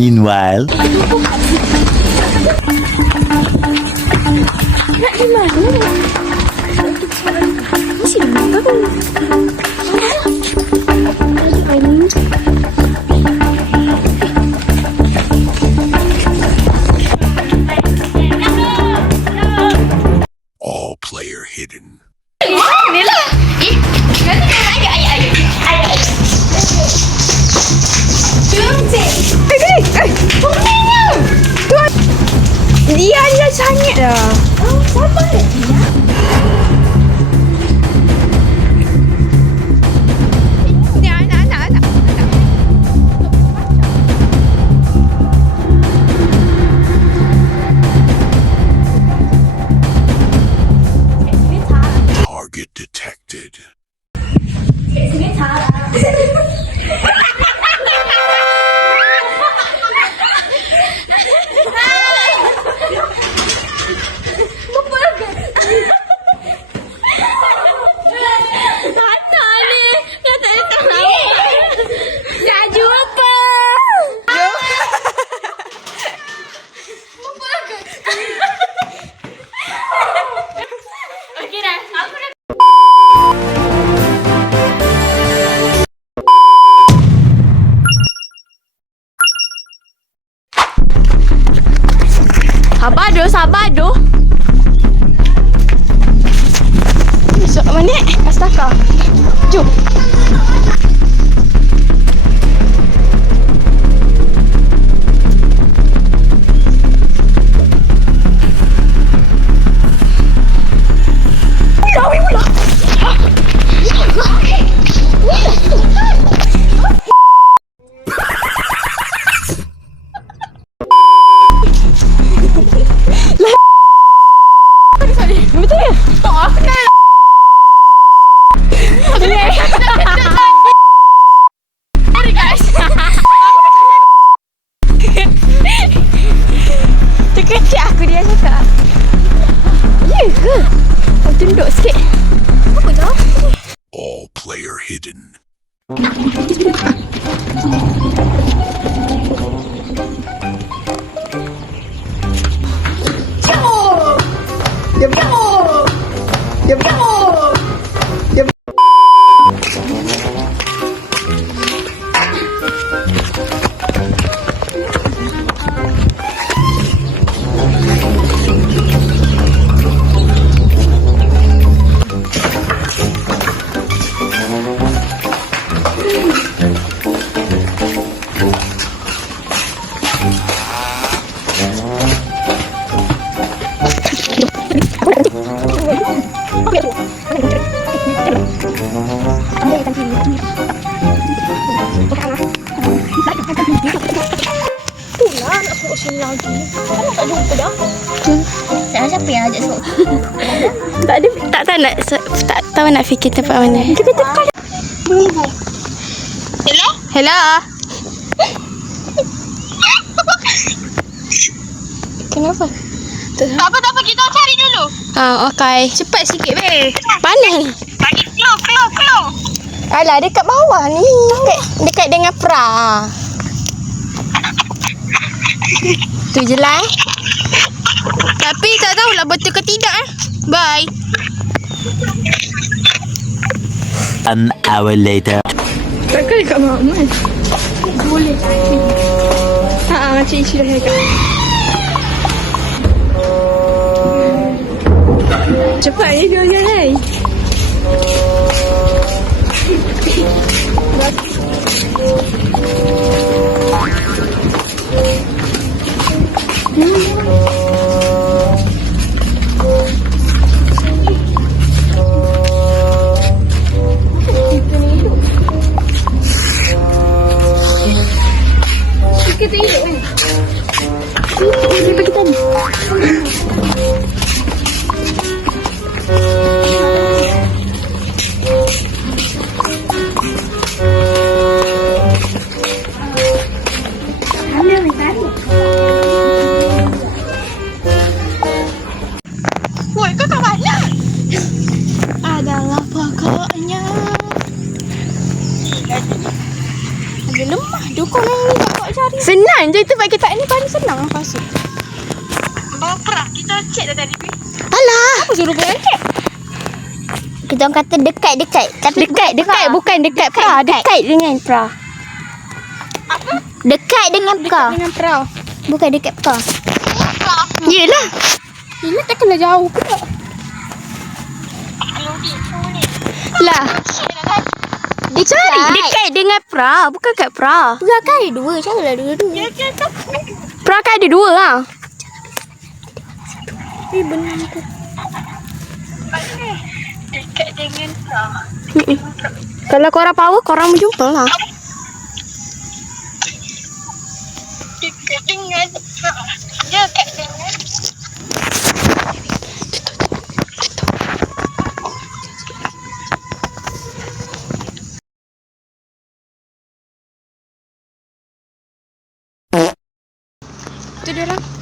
Meanwhile, all player hidden. Dia sangat dah. Sabar dia. Target detected. Sabar doh. Masuk ke mana? Astaga. Jom. Terkejut aku dia cakap. Ya ke? Oh, tunduk sikit. Apa dah? All player hidden. Siapa yang ajak sok? Tak ada, tak tahu nak, tak tahu nak fikir tempat mana. Kita tekan. Hello? Hello. Kenapa? Tak apa, kita cari dulu. Okey. Cepat sikit weh. Panas ni. Bagi clue. Alah, dekat bawah ni. Dekat dengan pra. Tu je lah. Tapi tak tahulah betul ke tidak eh. Bye. An hour later. Takkan dekat Muhammad? Boleh. Macam isu dah dekat. Cepat ni dia jalan. Kita hidup kan? Dia pergi tadi. Woi, kau tak mana? Adalah pokoknya senang pasir. Bawa perah. Kita cek dah tadi. Alah. Apa suruh korang cek? Kita orang kata dekat-dekat. Tapi Dekat bukan dekat pra. Dekat dengan pra. Apa? Dekat dengan kau. Dengan pra. Bukan dekat kau. Yelah. Ini takkanlah jauh pula. Kalau ni. Lah. Dicari dekat dengan pra. Bukan kat pra. Bukan kan ada dua. Carilah dua-dua. Pra kan ada dua lah. Dekat dengan kau. Kalau korang power, korang berjumpa lah. Dekat dengan kau. Dekat dengan Itu dia orang.